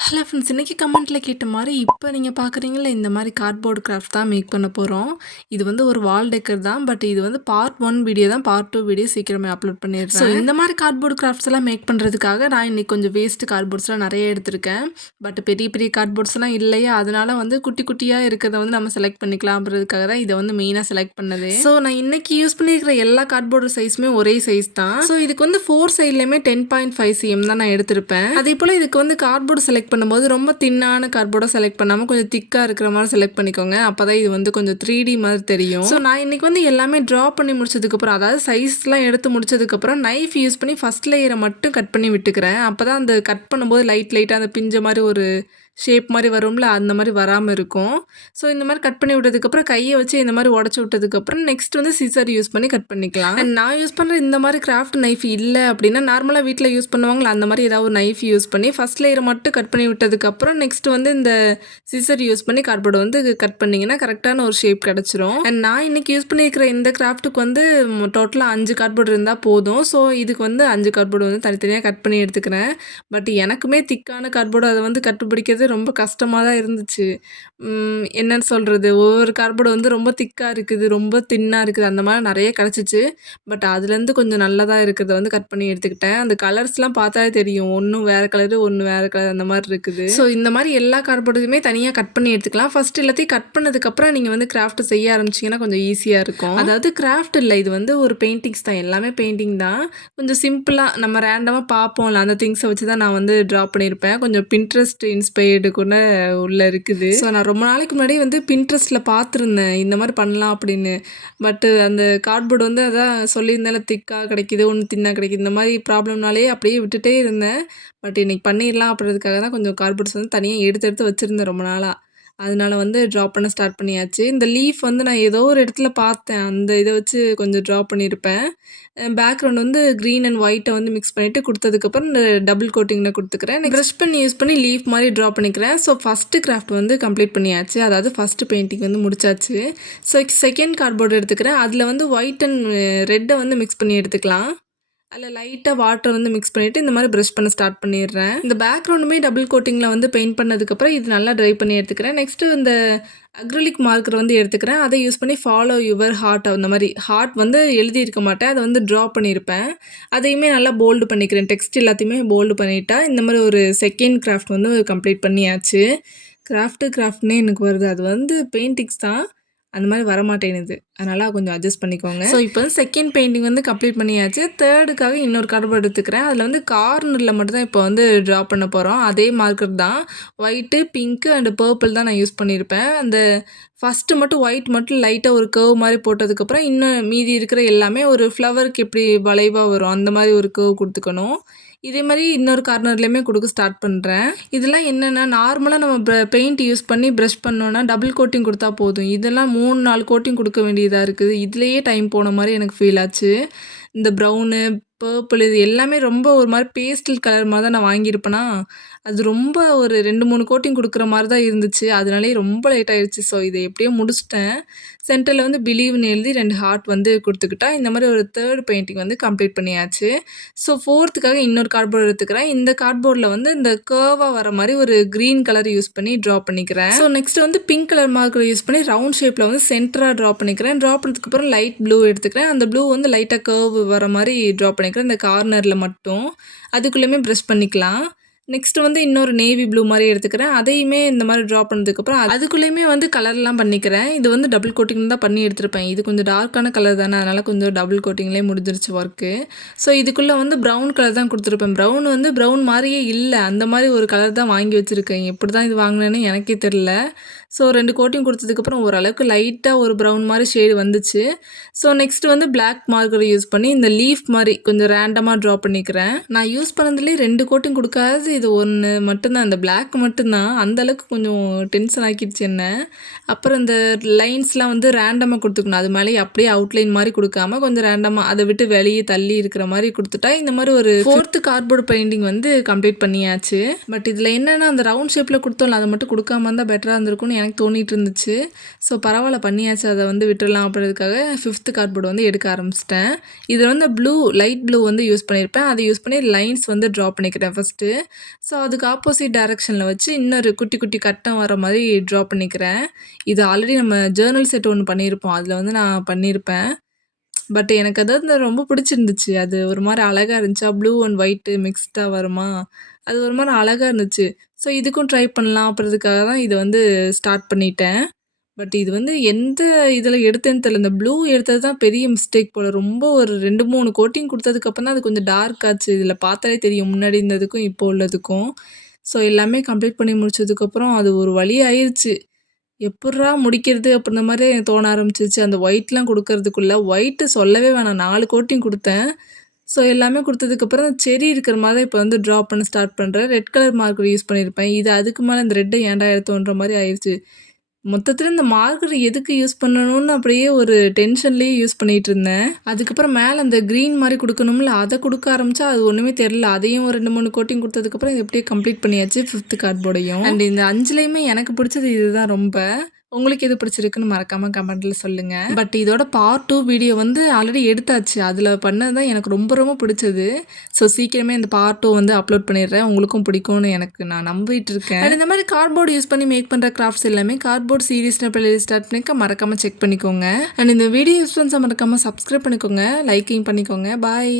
Hello friends, இன்றைக்கி கமெண்ட்டில் கேட்ட மாதிரி இப்போ நீங்கள் பார்க்குறீங்களா இந்த மாதிரி கார்ட்போர்டு கிராஃப்ட் தான் மேக் பண்ண போகிறோம். இது வந்து ஒரு வால் டெக்கர் தான். பட் இது வந்து பார்ட் 1 வீடியோ தான். பார்ட் 2 வீடியோ சீக்கிரமே அப்லோட் பண்ணிடுறேன். ஸோ இந்த மாதிரி கார்ட்போர்டு கிராஃப்ட்ஸ் எல்லாம் மேக் பண்ணுறதுக்காக நான் இன்றைக்கி கொஞ்சம் வேஸ்ட்டு கார்ட்போர்ட்ஸ்லாம் நிறைய எடுத்திருக்கேன். பட் பெரிய பெரிய கார்ட்போர்ட்ஸ்லாம் இல்லையா, அதனால் வந்து குட்டி குட்டியாக இருக்கிறத வந்து நம்ம செலக்ட் பண்ணிக்கலாம் அப்படின்றதுக்காக தான் இதை வந்து மெயினாக செலக்ட் பண்ணது. ஸோ நான் இன்றைக்கி யூஸ் பண்ணியிருக்கிற எல்லா கார்ட்போர்டு சைஸுமே ஒரே சைஸ் தான். ஸோ இதுக்கு வந்து 4 சைட்லேயுமே 10.5 cm தான் நான் எடுத்திருப்பேன். அதே போல் இதுக்கு வந்து கார்ட்போர்டு செலக்ட் பண்ணும்போது ரொம்ப தின்னான கார்ட்போர்டை செலக்ட் பண்ணாமல் கொஞ்சம் திக்காக இருக்கிற மாதிரி செலக்ட் பண்ணிக்கோங்க. அப்போ தான் இது வந்து கொஞ்சம் 3D மாதிரி தெரியும். ஸோ நான் இன்றைக்கி வந்து எல்லாமே ட்ரா பண்ணி முடிச்சதுக்கப்புறம், அதாவது சைஸ்லாம் எடுத்து முடிச்சதுக்கப்புறம் நைஃப் யூஸ் பண்ணி ஃபஸ்ட் லேயரை மட்டும் கட் பண்ணி விட்டுக்கிறேன். அப்போ தான் அந்த கட் பண்ணும்போது லைட்டாக அந்த பிஞ்ச மாதிரி ஒரு ஷேப் மாதிரி வரும்ல, அந்த மாதிரி வராமல் இருக்கும். ஸோ இந்த மாதிரி கட் பண்ணி விட்டதுக்கப்புறம் கையை வச்சு இந்த மாதிரி உடச்சி விட்டதுக்கப்புறம் நெக்ஸ்ட் வந்து சிசர் யூஸ் பண்ணி கட் பண்ணிக்கலாம். அண்ட் நான் யூஸ் பண்ணுற இந்த மாதிரி கிராஃப்ட் நைஃப் இல்லை அப்படின்னா நார்மலாக வீட்டில் யூஸ் பண்ணுவாங்களா அந்த மாதிரி ஏதாவது ஒரு நைஃப் யூஸ் பண்ணி ஃபஸ்ட் லேயரை மட்டும் கட் பண்ணி விட்டதுக்கப்புறம் நெக்ஸ்ட் வந்து இந்த சிசர் யூஸ் பண்ணி கார்ட்போர்டு வந்து கட் பண்ணிங்கன்னா கரெக்டான ஒரு ஷேப் கிடச்சிரும். அண்ட் நான் இன்றைக்கி யூஸ் பண்ணியிருக்கிற இந்த கிராஃப்ட்டுக்கு வந்து டோட்டலாக 5 கார்ட்போர்டு இருந்தால் போதும். ஸோ இதுக்கு வந்து 5 கார்ட்போர்டு வந்து தனித்தனியாக கட் பண்ணி எடுத்துக்கிறேன். பட் எனக்குமே திக்கான கார்ட்போர்டு அதை வந்து கட்டுப்பிடிக்கிறது ரொம்ப கஷ்டமாக தான் இருந்துச்சு. என்னன்னு சொல்கிறது, ஒவ்வொரு கார்ட்போர்டு வந்து ரொம்ப திக்காக இருக்குது, ரொம்ப தின்னாக இருக்குது, அந்த மாதிரி நிறைய கிடச்சிச்சு. பட் அதுலேருந்து கொஞ்சம் நல்லதாக இருக்கிறத வந்து கட் பண்ணி எடுத்துக்கிட்டேன். அந்த கலர்ஸ்லாம் பார்த்தாலே தெரியும், ஒன்றும் வேறு கலரு ஒன்று வேறு கலர் அந்த மாதிரி இருக்குது. ஸோ இந்த மாதிரி எல்லா கார்ட்போர்டுமே தனியாக கட் பண்ணி எடுத்துக்கலாம். ஃபஸ்ட் எல்லாத்தையும் கட் பண்ணதுக்கப்புறம் நீங்கள் வந்து கிராஃப்ட் செய்ய ஆரம்பிச்சிங்கன்னா கொஞ்சம் ஈஸியாக இருக்கும். அதாவது கிராஃப்ட் இல்லை, இது வந்து ஒரு பெயிண்டிங்ஸ் தான், எல்லாமே பெயிண்டிங் தான். கொஞ்சம் சிம்பிளாக நம்ம ரேண்டமாக பார்ப்போம்ல, அந்த திங்ஸை வச்சு தான் நான் வந்து ட்ரா பண்ணியிருப்பேன். கொஞ்சம் பின்ட்ரெஸ்ட் இன்ஸ்பைர்டு கூட உள்ளே இருக்குது. ஸோ நான் ரொம்ப நாளைக்கு முன்னாடி வந்து பின்ட்ரெஸ்ட்டில் பார்த்துருந்தேன் இந்த மாதிரி பண்ணலாம் அப்படின்னு. பட்டு அந்த கார்ட்போர்டு வந்து அதான் சொல்லியிருந்தால திக்காக கிடைக்கிது, ஒன்று தின்னாக கிடைக்கிது, இந்த மாதிரி ப்ராப்ளம்னாலே அப்படியே விட்டுட்டே இருந்தேன். பட் இன்றைக்கி பண்ணிடலாம் அப்படின்றதுக்காக தான் கொஞ்சம் கார்ட்போர்ட்ஸ் வந்து தனியாக எடுத்து எடுத்து வச்சுருந்தேன் ரொம்ப நாளாக. அதனால வந்து ட்ரா பண்ண ஸ்டார்ட் பண்ணியாச்சு. இந்த லீஃப் வந்து நான் ஏதோ ஒரு இடத்துல பார்த்தேன், அந்த இதை வச்சு கொஞ்சம் ட்ரா பண்ணியிருப்பேன். பேக்ரவுண்ட் வந்து க்ரீன் அண்ட் ஒயிட்டை வந்து மிக்ஸ் பண்ணிவிட்டு கொடுத்ததுக்கப்புறம் இந்த டபுள் கோட்டிங்கில் கொடுத்துக்கிறேன். ப்ரஷ் பண்ணி யூஸ் பண்ணி லீஃப் மாதிரி ட்ரா பண்ணிக்கிறேன். ஸோ ஃபஸ்ட்டு கிராஃப்ட் வந்து கம்ப்ளீட் பண்ணியாச்சு, அதாவது ஃபஸ்ட்டு பெயிண்டிங் வந்து முடிச்சாச்சு. ஸோ செகண்ட் கார்ட்போர்டு எடுத்துக்கிறேன். அதில் வந்து ஒயிட் அண்ட் ரெட்டை வந்து மிக்ஸ் பண்ணி எடுத்துக்கலாம். அதில் லைட்டாக வாட்டர் வந்து மிக்ஸ் பண்ணிவிட்டு இந்த மாதிரி ப்ரஷ் பண்ண ஸ்டார்ட் பண்ணிடுறேன். இந்த பேக்ரவுண்டுமே டபுள் கோட்டிங்கில் வந்து பெயிண்ட் பண்ணதுக்கப்புறம் இது நல்லா ட்ரை பண்ணி எடுத்துக்கிறேன். நெக்ஸ்ட்டு இந்த அக்ரிலிக் மார்க்கர் வந்து எடுத்துக்கிறேன். அதை யூஸ் பண்ணி ஃபாலோ யுவர் ஹார்ட், அந்த மாதிரி ஹார்ட் வந்து எழுதியிருக்க மாட்டேன், அதை வந்து ட்ரா பண்ணியிருப்பேன். அதையுமே நல்லா போல்டு பண்ணிக்கிறேன். டெக்ஸ்ட் எல்லாத்தையுமே போல்டு பண்ணிட்டா இந்த மாதிரி ஒரு செகண்ட் கிராஃப்ட் வந்து கம்ப்ளீட் பண்ணியாச்சு. கிராஃப்ட்னே எனக்கு வருது, அது வந்து பெயிண்டிங்ஸ் தான், அந்த மாதிரி வரமாட்டேனுது, அதனால் கொஞ்சம் அட்ஜஸ்ட் பண்ணிக்கோங்க. ஸோ இப்போ வந்து செகண்ட் பெயிண்டிங் வந்து கம்ப்ளீட் பண்ணியாச்சு. தேர்டுக்காக இன்னொரு கார்ட்போர்டு எடுத்துக்கிறேன். அதில் வந்து கார்னரில் மட்டும் தான் இப்போ வந்து ட்ரா பண்ண போகிறோம். அதே மார்க்கர் தான், ஒயிட்டு, பிங்க்கு அண்டு பர்பிள் தான் நான் யூஸ் பண்ணியிருப்பேன். அந்த ஃபஸ்ட்டு மட்டும் ஒயிட் மட்டும் லைட்டாக ஒரு கர்வ் மாதிரி போட்டதுக்கப்புறம் இன்னும் மீதி இருக்கிற எல்லாமே ஒரு ஃப்ளவருக்கு எப்படி வளைவாக வரும் அந்த மாதிரி ஒரு கர்வ் கொடுத்துக்கணும். இதே மாதிரி இன்னொரு கார்னர்லேயுமே கொடுக்க ஸ்டார்ட் பண்ணுறேன். இதெல்லாம் என்னென்னா, நார்மலாக நம்ம பெயிண்ட் யூஸ் பண்ணி ப்ரஷ் பண்ணோன்னா டபுள் கோட்டிங் கொடுத்தா போதும். இதெல்லாம் 3-4 கோட்டிங் கொடுக்க வேண்டியதாக இருக்குது. இதுலேயே டைம் போன மாதிரி எனக்கு ஃபீல் ஆச்சு. இந்த ப்ரௌனு, பர்பிள் இது எல்லாமே ரொம்ப ஒரு மாதிரி பேஸ்டல் கலர் மாதிரி தான் நான் வாங்கியிருப்பேனா, அது ரொம்ப ஒரு 2-3 கோட்டிங் கொடுக்குற மாதிரி தான் இருந்துச்சு. அதனாலே ரொம்ப லேட் ஆகிடுச்சு. ஸோ இதை எப்படியோ முடிச்சிட்டேன். சென்டரில் வந்து பிலீவ்னு எழுதி 2 ஹார்ட் வந்து கொடுத்துக்கிட்டா இந்த மாதிரி ஒரு தேர்ட் பெயிண்டிங் வந்து கம்ப்ளீட் பண்ணியாச்சு. ஸோ ஃபோர்த்துக்காக இன்னொரு கார்ட்போர்டு எடுத்துக்கிறேன். இந்த கார்ட்போர்டில் வந்து இந்த கர்வாக வர மாதிரி ஒரு க்ரீன் கலர் யூஸ் பண்ணி ட்ரா பண்ணிக்கிறேன். ஸோ நெக்ஸ்ட் வந்து பிங்க் கலர் மார்க்கர் யூஸ் பண்ணி ரவுண்ட் ஷேப்பில் வந்து சென்டராக ட்ரா பண்ணிக்கிறேன். ட்ரா பண்ணதுக்கப்புறம் லைட் ப்ளூ எடுத்துக்கிறேன். அந்த ப்ளூ வந்து லைட்டாக கர்வ் வர மாதிரி ட்ரா பண்ணிக்கிறேன் இந்த கார்னரில் மட்டும். அதுக்குள்ளேயுமே ப்ரஷ் பண்ணிக்கலாம். நெக்ஸ்ட்டு வந்து இன்னொரு நேவி ப்ளூ மாதிரி எடுத்துக்கிறேன். அதையுமே இந்த மாதிரி ட்ரா பண்ணதுக்கப்புறம் அதுக்குள்ளேயுமே வந்து கலர்லாம் பண்ணிக்கிறேன். இது வந்து டபுள் கோட்டிங் தான் பண்ணி எடுத்துருப்பேன். இது கொஞ்சம் டார்க்கான கலர் தானே, அதனால் கொஞ்சம் டபுள் கோட்டிங்லேயே முடிஞ்சிருச்சு ஒர்க்கு. ஸோ இதுக்குள்ளே வந்து ப்ரௌன் கலர் தான் கொடுத்துருப்பேன். ப்ரௌன் வந்து ப்ரௌன் மாதிரியே இல்லை, அந்த மாதிரி ஒரு கலர் தான் வாங்கி வச்சுருக்கேன். எப்படி தான் இது வாங்கினேன்னு எனக்கே தெரில. ஸோ 2 கோட்டிங் கொடுத்ததுக்கப்புறம் ஓரளவுக்கு லைட்டாக ஒரு ப்ரௌன் மாதிரி ஷேடு வந்துச்சு. ஸோ நெக்ஸ்ட் வந்து பிளாக் மார்க்கர் யூஸ் பண்ணி இந்த லீஃப் மாதிரி கொஞ்சம் ரேண்டமாக ட்ரா பண்ணிக்கிறேன். நான் யூஸ் பண்ணதுலேயே 2 கோட்டிங் கொடுக்காது இது ஒன்று மட்டும்தான், இந்த பிளாக் மட்டும்தான். அந்தளவுக்கு கொஞ்சம் டென்ஷன் ஆக்கிடுச்சு என்ன. அப்புறம் இந்த லைன்ஸ்லாம் வந்து ரேண்டமாக கொடுத்துக்கணும். அது மேலே அப்படியே அவுட்லைன் மாதிரி கொடுக்காம கொஞ்சம் ரேண்டமாக அதை விட்டு வெளியே தள்ளி இருக்கிற மாதிரி கொடுத்துட்டா இந்த மாதிரி ஒரு 4th கார்ட்போர்டு பெயிண்டிங் வந்து கம்ப்ளீட் பண்ணியாச்சு. பட் இதில் என்னென்னா, அந்த ரவுண்ட் ஷேப்பில் கொடுத்தோம்ல அதை மட்டும் கொடுக்காம இருந்தால் பெட்டராக இருந்திருக்கும்னு எனக்கு தோணிட்டு இருந்துச்சு. ஸோ பரவாயில்ல பண்ணியாச்சு, அதை வந்து விட்டுறலாம் அப்படின்றதுக்காக 5th கார்ட்போர்டு வந்து எடுக்க ஆரம்பிச்சிட்டேன். இதில் வந்து லைட் ப்ளூ வந்து யூஸ் பண்ணியிருப்பேன். அதை யூஸ் பண்ணி லைன்ஸ் வந்து ட்ரா பண்ணிக்கிறேன் ஃபஸ்ட்டு. ஸோ அதுக்கு ஆப்போசிட் டைரக்ஷனில் வச்சு இன்னொரு குட்டி குட்டி கட்டம் வர மாதிரி ட்ரா பண்ணிக்கிறேன். இது ஆல்ரெடி நம்ம ஜேர்னல் செட் ஒன்று பண்ணியிருப்போம், அதில் வந்து நான் பண்ணியிருப்பேன். பட் எனக்கு அதாவது ரொம்ப பிடிச்சிருந்துச்சு. அது ஒரு மாரி அழகா இருந்துச்சா, ப்ளூ அண்ட் ஒயிட்டு மிக்ஸ்டா வருமா, அது ஒரு மாரி அழகா இருந்துச்சு. ஸோ இதுக்கும் ட்ரை பண்ணலாம் அப்படின்றதுக்காக தான் இத வந்து ஸ்டார்ட் பண்ணிட்டேன். பட் இது வந்து எந்த இதில எடுத்தேன்னு தெரியல. இந்த ப்ளூ எடுத்தது தான் பெரிய மிஸ்டேக் போல. ரொம்ப ஒரு 2, 3 கோட்டிங் குடுத்ததுக்கப்புறம் தான் அது கொஞ்சம் டார்க் ஆச்சு. இதில பார்த்தாலே தெரியும் முன்னாடி இருந்ததுக்கும், இப்போ உள்ளதுக்கும். ஸோ எல்லாமே கம்ப்ளீட் பண்ணி முடிச்சதுக்கப்புறம் அது ஒரு வழி ஆயிருச்சு. எப்புட்றா முடிக்கிறது அப்படின்ற மாரி தோண ஆரம்பிச்சுருச்சு. அந்த ஒயிட்லாம் குடுக்கறதுக்குள்ள, ஒயிட்டு சொல்லவே வேணாம் 4 கோட்டிங் குடுத்தேன். ஸோ எல்லாமே குடுத்ததுக்கப்புறம் செர்ரி இருக்கிற மாரி இப்போ வந்து ட்ரா பண்ண ஸ்டார்ட் பண்றேன். ரெட் கலர் மார்க்கர் யூஸ் பண்ணியிருப்பேன். இது அதுக்கு மேல இந்த ரெட்ட ஏன்டா எடுத்தோன்ற மாரி ஆயிருச்சு. மொத்தத்துல இந்த மார்க்கர் எதுக்கு யூஸ் பண்ணணும்னு அப்படியே ஒரு டென்ஷன்லேயே யூஸ் பண்ணிட்டுருந்தேன். அதுக்கப்புறம் மேல அந்த கிரீன் மாரி குடுக்கணும்ல, அத குடுக்க ஆரம்பிச்சா அது ஒண்ணுமே தெரியல. அதையும் ஒரு 2, 3 கோட்டிங் குடுத்ததுக்கப்புறம் இத எப்படியோ கம்ப்ளீட் பண்ணியாச்சு 5th கார்ட்போர்டையும். அண்ட் இந்த 5லயுமே எனக்கு பிடிச்சது இதுதான் ரொம்ப. உங்களுக்கு எது பிடிச்சிருக்குன்னு மறக்காம கமெண்ட்ல சொல்லுங்க. பட் இதோட பார்ட் 2 வீடியோ வந்து ஆல்ரெடி எடுத்தாச்சு. அதில பண்ணது தான் எனக்கு ரொம்ப ரொம்ப பிடிச்சது. ஸோ சீக்கிரமே இந்த பார்ட் 2 வந்து அப்லோட் பண்ணிடுறேன். உங்களுக்கும் பிடிக்கும்னு எனக்கு நான் நம்பிட்டு இருக்கேன். அண்ட் இந்த மாதிரி கார்ட்போர்டு யூஸ் பண்ணி மேக் பண்ணுற கிராஃப்ட்ஸ் எல்லாமே கார்ட்போர்ட் சீரிஸ்னு பிளேலிஸ்ட் ஸ்டார்ட் பண்ணிக்க மறக்காம செக் பண்ணிக்கோங்க. அண்ட் இந்த வீடியோ யூஸ் பண்ண மறக்காம சப்ஸ்கிரைப் பண்ணிக்கோங்க, லைக்கிங் பண்ணிக்கோங்க. பாய்.